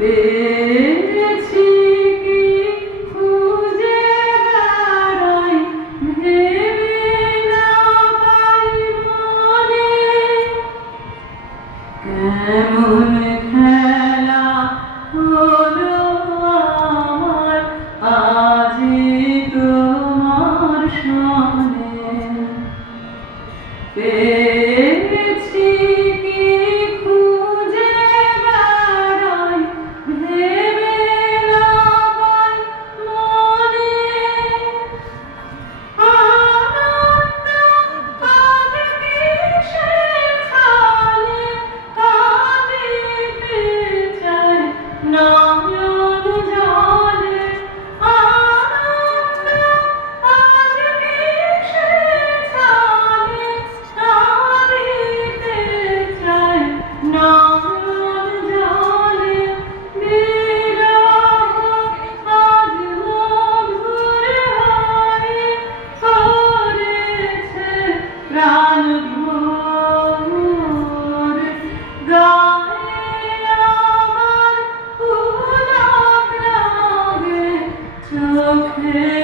পেয়েছি কি খুঁজে বেড়াই ভেবে না পাই মনে কেমন খেলা হলো আমার আজি তোমার সনে পেয়েছি কি খুঁজে বেড়াই ভেবে না পাই মনে আনন্দ আজ কিসের ছলে কাঁদিতে চাই নয়ন জলে আনন্দ আজ কিসের ছলে কাঁদিতে চাই নয়ন জলে বিরহ আজ মধুর হয়ে করেছে প্রাণ ভোর গায়ে আমার পুলক লাগে চোখে